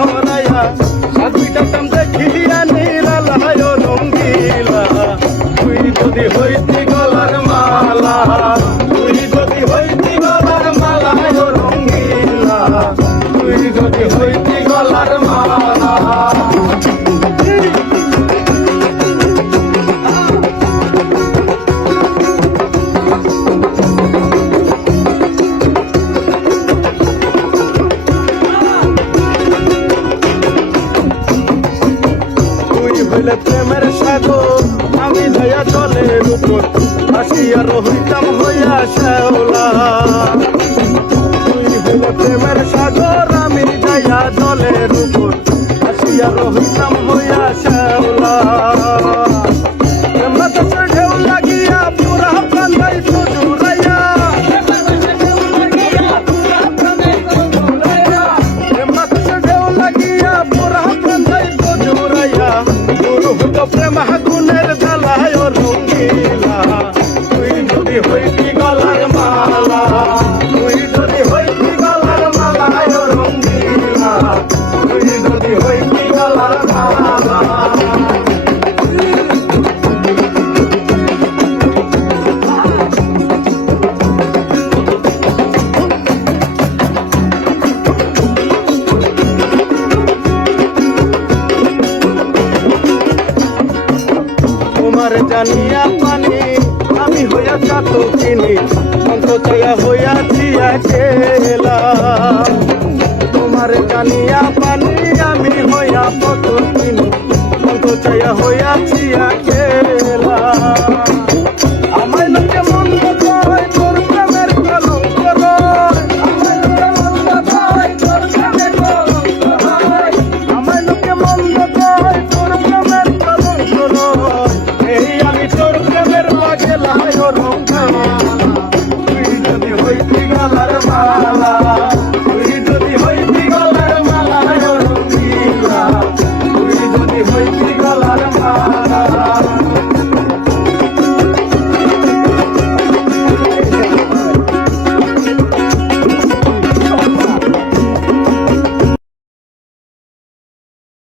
ধরাইয়া সাত মিটাতাম দেখিয়া নিরালায় রঙ্গিলা তুই যদি হইতি গলার মালা তুই যদি হইতি গলার মালা রঙ্গিলা তুই যদি হইতি গলার মালা হইলে প্রেমের সাগর আমি যাইয়া জলের উপর আসিয়া রহিতাম হইয়া শ্যাওলা তুই হইলে প্রেমের সাগর আমি যাইয়া জলের উপর আসিয়া রহিতাম হইয়া শ্যাওলা বাতাসের ঢেউ লাগিয়া পুরা প্রাণ যাইত জুড়াইয়া বাতাসের ঢেউ লাগিয়া পুরা প্রাণ যাইত জুড়াইয়া প্রেম আগুনের জ্বালায় রঙ্গিলা তুই যদি হইতি গলার মালা তুই যদি হইতি গলার মালা রঙ্গিলা তুই যদি হইতি গলার মালা তোমার জানিয়া পানি আমি হইয়া চাত কিনি অন্ততয়া হইয়াছি একেলা তোমার জানিয়া পানি আমি হইয়া পত কিনি অন্ততয়া হইয়াছি একেলা